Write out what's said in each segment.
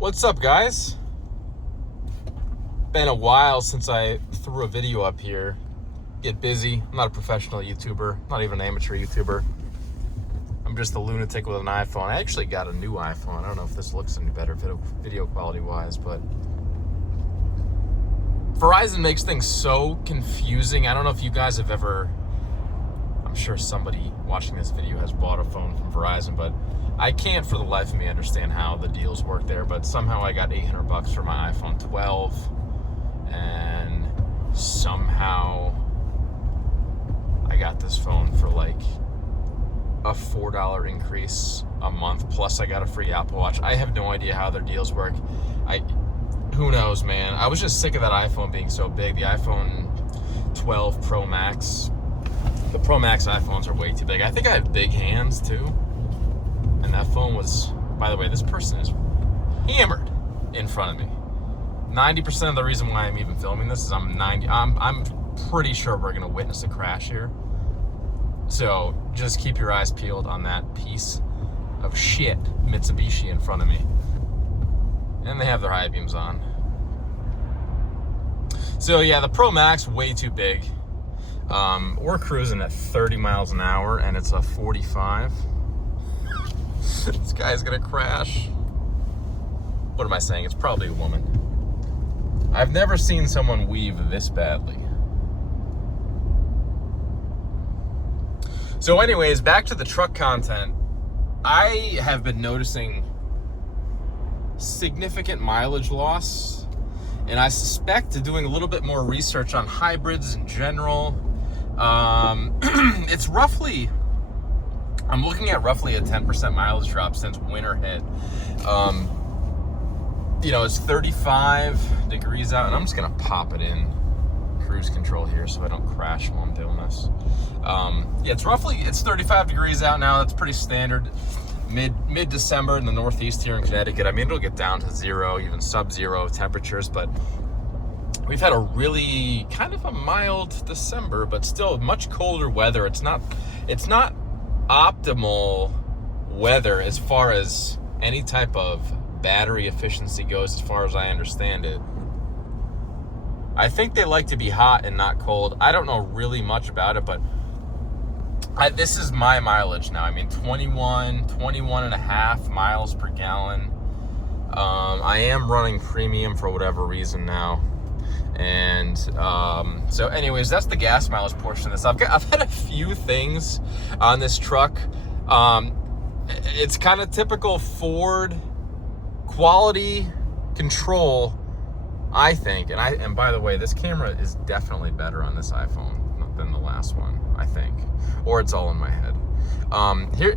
What's up, guys? Been a while since I threw a video up here. Get busy. I'm not a professional YouTuber, not even an amateur YouTuber. I'm just a lunatic with an iPhone. I actually got a new iPhone. I don't know if this looks any better video quality wise, but Verizon makes things so confusing. I don't know if you guys have ever, I'm sure somebody watching this video has bought a phone from Verizon, but I can't for the life of me understand how the deals work there. But somehow I got $800 for my iPhone 12, and somehow I got this phone for like a $4 increase a month, plus I got a free Apple Watch. I have no idea how their deals work. Who knows, man? I was just sick of that iPhone being so big. The iPhone 12 Pro Max, the Pro Max iPhones are way too big. I think I have big hands too. And that phone was, by the way, this person is hammered in front of me. 90% of the reason why I'm even filming this is I'm pretty sure we're gonna witness a crash here. So just keep your eyes peeled on that piece of shit Mitsubishi in front of me. And they have their high beams on. So yeah, the Pro Max, way too big. We're cruising at 30 miles an hour and it's a 45. This guy's gonna crash. What am I saying? It's probably a woman. I've never seen someone weave this badly. So anyways, back to the truck content. I have been noticing significant mileage loss, and I suspect doing a little bit more research on hybrids in general. It's roughly, I'm looking at roughly a 10% mileage drop since winter hit. It's 35 degrees out, and I'm just gonna pop it in cruise control here so I don't crash while I'm doing this. It's 35 degrees out now. That's pretty standard. Mid-December in the Northeast here in Connecticut. I mean, it'll get down to zero, even sub-zero temperatures, but we've had a really kind of a mild December, but still much colder weather. It's not optimal weather as far as any type of battery efficiency goes, as far as I understand it. I think they like to be hot and not cold. I don't know really much about it, but this is my mileage now. I mean, 21 and a half miles per gallon. I am running premium for whatever reason now. And so anyways, that's the gas mileage portion of this. I've had a few things on this truck. It's kind of typical Ford quality control, I think. And by the way, this camera is definitely better on this iPhone than the last one, I think. Or it's all in my head.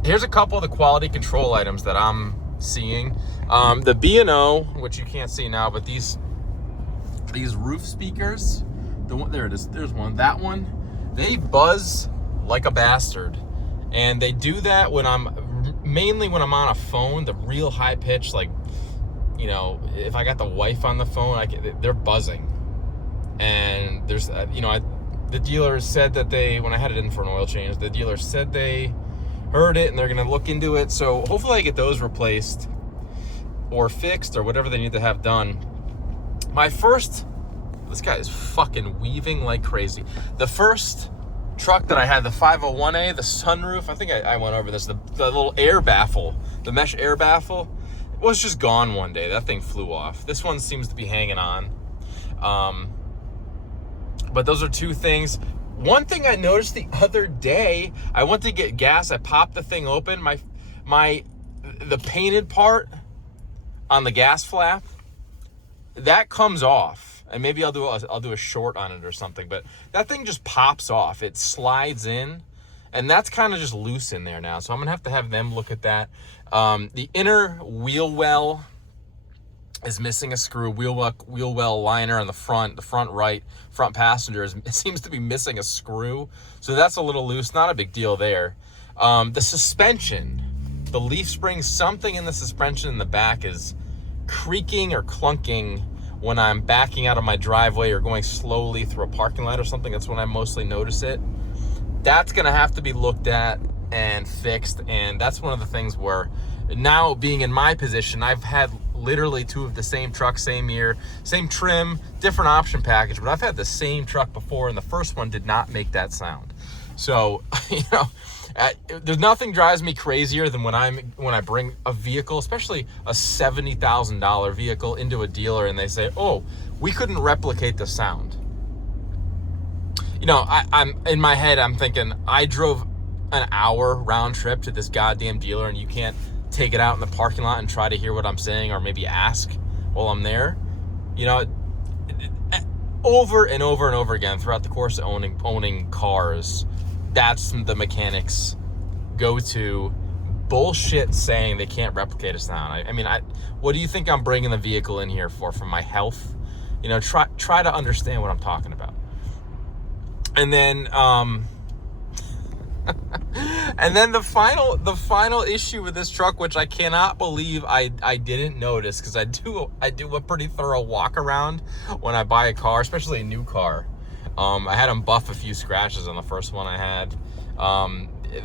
Here's a couple of the quality control items that I'm seeing. The B&O, which you can't see now, but these roof speakers, there it is, there's one. That one, they buzz like a bastard. And they do that mainly when I'm on a phone, the real high pitch, like, if I got the wife on the phone, they're buzzing. And there's, the dealer said that when I had it in for an oil change, the dealer said they heard it and they're going to look into it. So hopefully I get those replaced or fixed or whatever they need to have done. This guy is fucking weaving like crazy. The first truck that I had, the 501A, the sunroof, I think I went over this, the little air baffle, the mesh air baffle, was just gone one day. That thing flew off. This one seems to be hanging on. But those are two things. One thing I noticed the other day, I went to get gas. I popped the thing open. The painted part on the gas flap, that comes off. And maybe I'll do a short on it or something. But that thing just pops off. It slides in, and that's kind of just loose in there now. So I'm gonna have to have them look at that. The inner wheel well is missing a screw. Wheel well liner on the front passenger seems to be missing a screw. So that's a little loose, not a big deal there. The suspension, the leaf spring, something in the suspension in the back is creaking or clunking when I'm backing out of my driveway or going slowly through a parking lot or something. That's when I mostly notice it. That's gonna have to be looked at and fixed. And that's one of the things where now, being in my position, I've had literally two of the same truck, same year, same trim, different option package, but I've had the same truck before, and the first one did not make that sound. So, there's nothing drives me crazier than when I bring a vehicle, especially a $70,000 vehicle, into a dealer and they say, "Oh, we couldn't replicate the sound." I'm in my head, I'm thinking, I drove an hour round trip to this goddamn dealer, and you can't take it out in the parking lot and try to hear what I'm saying, or maybe ask while I'm there. Over and over and over again throughout the course of owning cars, that's the mechanics go to bullshit saying they can't replicate a sound. What do you think I'm bringing the vehicle in here for my health? Try to understand what I'm talking about. And then and then the final issue with this truck, which I cannot believe I didn't notice, because I do a pretty thorough walk around when I buy a car, especially a new car. I had them buff a few scratches on the first one I had.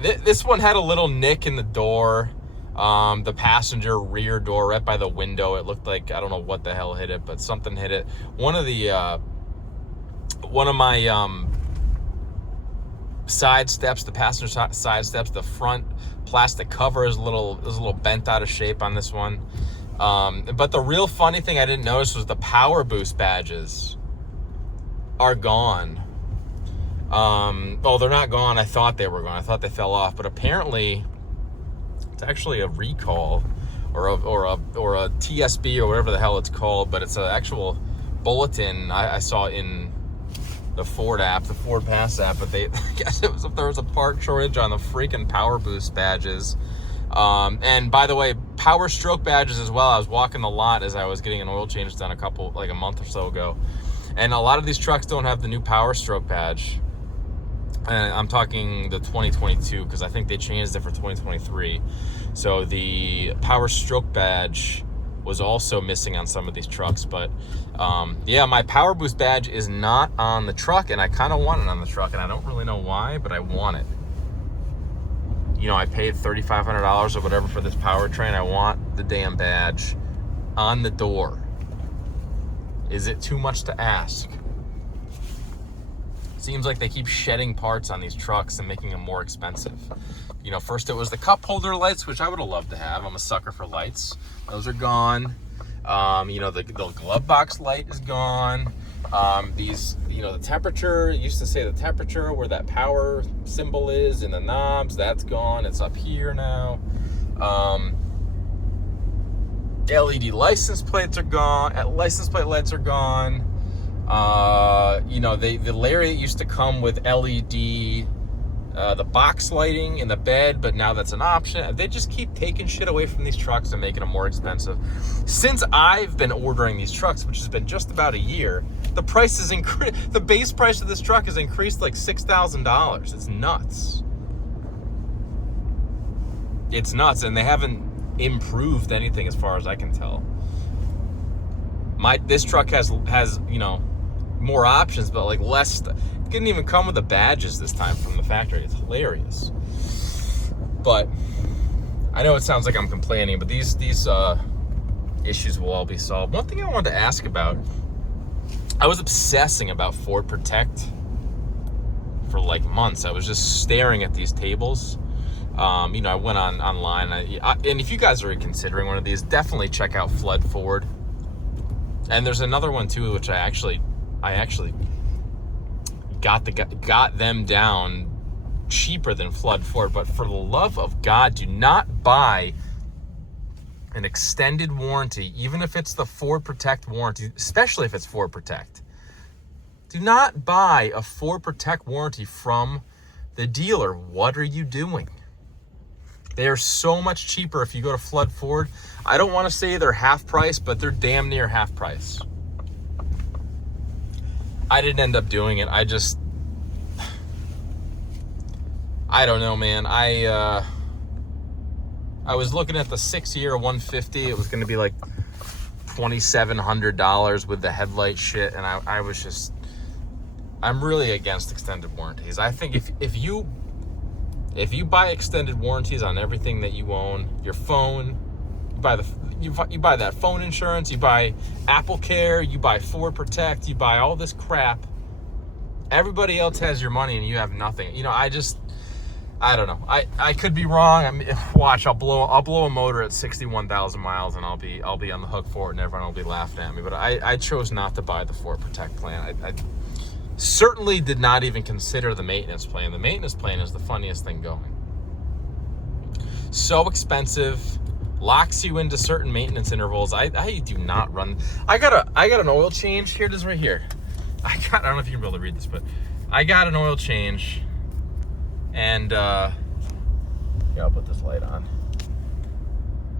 This one had a little nick in the door, the passenger rear door right by the window. It looked like, I don't know what the hell hit it, but something hit it. One of my side steps, the passenger side steps, the front plastic cover is a little bent out of shape on this one. But the real funny thing I didn't notice was the Powerboost badges are gone. They're not gone. I thought they were gone. I thought they fell off, but apparently it's actually a recall or a TSB or whatever the hell it's called, but it's an actual bulletin I saw in the Ford app, the Ford Pass app, but I guess there was a part shortage on the freaking Powerboost badges. And by the way, Power Stroke badges as well. I was walking the lot as I was getting an oil change done a month or so ago. And a lot of these trucks don't have the new Power Stroke badge. And I'm talking the 2022, because I think they changed it for 2023. So the Power Stroke badge was also missing on some of these trucks. But my Powerboost badge is not on the truck, and I kind of want it on the truck, and I don't really know why, but I want it. I paid $3,500 or whatever for this powertrain. I want the damn badge on the door. Is it too much to ask? Seems like they keep shedding parts on these trucks and making them more expensive. First it was the cup holder lights, which I would have loved to have. I'm a sucker for lights. Those are gone. The glove box light is gone. The temperature, it used to say the temperature where that power symbol is in the knobs, that's gone. It's up here now. LED license plates are gone. License plate lights are gone. The Lariat used to come with LED, the box lighting in the bed, but now that's an option. They just keep taking shit away from these trucks and making them more expensive. Since I've been ordering these trucks, which has been just about a year, the price is the base price of this truck has increased like $6,000. It's nuts. It's nuts, and they haven't improved anything as far as I can tell. This truck has more options, but like less. It didn't even come with the badges this time from the factory. It's hilarious. But I know it sounds like I'm complaining, but these issues will all be solved. One thing I wanted to ask about, I was obsessing about Ford Protect for like months. I was just staring at these tables. I went online, and if you guys are considering one of these, definitely check out Flood Ford. And there's another one too, which I actually got them down cheaper than Flood Ford. But for the love of God, do not buy an extended warranty, even if it's the Ford Protect warranty, especially if it's Ford Protect. Do not buy a Ford Protect warranty from the dealer. What are you doing? They are so much cheaper if you go to Flood Ford. I don't want to say they're half price, but they're damn near half price. I didn't end up doing it. I don't know, man. I was looking at the 6-year 150. It was going to be like $2,700 with the headlight shit, and I'm really against extended warranties. I think if you buy extended warranties on everything that you own, your phone, you buy that phone insurance, you buy Apple Care, you buy Ford Protect, you buy all this crap. Everybody else has your money and you have nothing. You know, I don't know. I could be wrong. I mean, watch, I'll blow a motor at 61,000 miles and I'll be on the hook for it and everyone will be laughing at me. But I chose not to buy the Ford Protect plan. I certainly did not even consider the maintenance plan. The maintenance plan is the funniest thing going. So expensive, locks you into certain maintenance intervals. I do not run. I got an oil change. Here it is right here. I don't know if you can be able to read this, but I got an oil change, and yeah, I'll put this light on.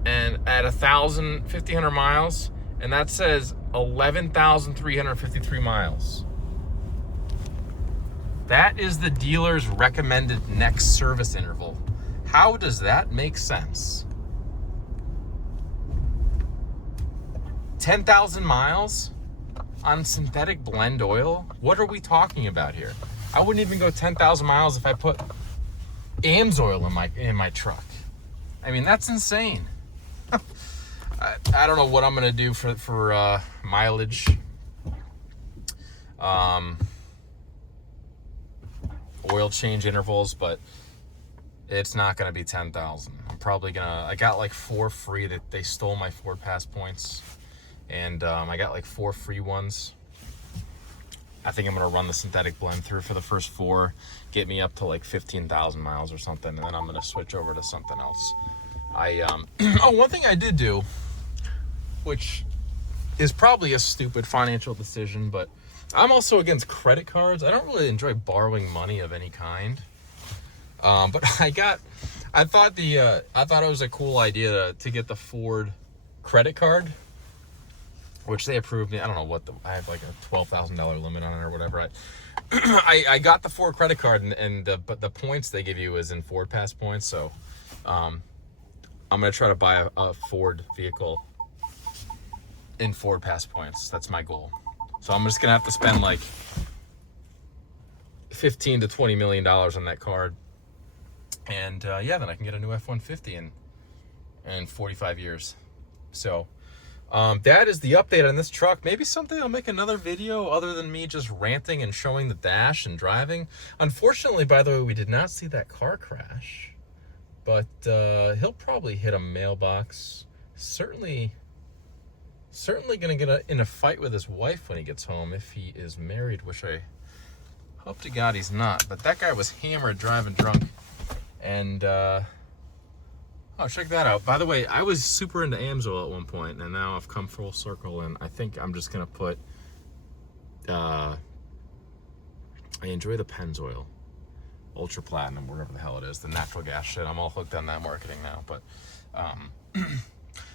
And at 1,500 miles, and that says 11,353 miles. That is the dealer's recommended next service interval. How does that make sense? 10,000 miles on synthetic blend oil? What are we talking about here? I wouldn't even go 10,000 miles if I put AMSOIL in my truck. I mean, that's insane. I don't know what I'm gonna do for mileage. Oil change intervals, but it's not gonna be 10,000. I'm probably gonna. I got like 4 free that they stole my Ford Pass points. And I got like 4 free ones. I think I'm gonna run the synthetic blend through for the first 4, get me up to like 15,000 miles or something, and then I'm gonna switch over to something else. Oh, one thing I did do, which is probably a stupid financial decision, but I'm also against credit cards. I don't really enjoy borrowing money of any kind. But I thought it was a cool idea to get the Ford credit card, which they approved me. I don't know what I have like a $12,000 limit on it or whatever. I got the Ford credit card, but the points they give you is in Ford Pass points. So I'm gonna try to buy a Ford vehicle in Ford Pass points. That's my goal. So I'm just gonna have to spend like $15 to $20 million on that card, and yeah, then I can get a new F-150 in 45 years. So. That is the update on this truck. Maybe someday I'll make another video other than me just ranting and showing the dash and driving. Unfortunately, by the way, we did not see that car crash, but he'll probably hit a mailbox. Certainly gonna get in a fight with his wife when he gets home, if he is married, which I hope to God he's not. But that guy was hammered, driving drunk, and oh, check that out. By the way, I was super into AMSOIL at one point, and now I've come full circle, and I think I'm just going to put, I enjoy the Pennzoil, Ultra Platinum, whatever the hell it is, the natural gas shit. I'm all hooked on that marketing now, but,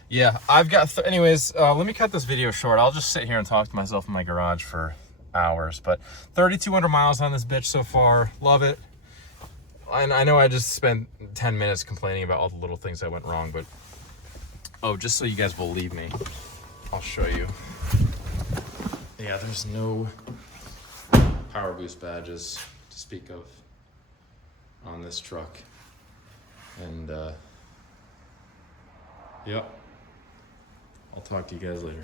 yeah, I've got, anyways, let me cut this video short. I'll just sit here and talk to myself in my garage for hours, but 3,200 miles on this bitch so far. Love it. I know I just spent 10 minutes complaining about all the little things that went wrong, but oh, just so you guys believe me, I'll show you. Yeah, there's no Powerboost badges to speak of on this truck. And yep, I'll talk to you guys later.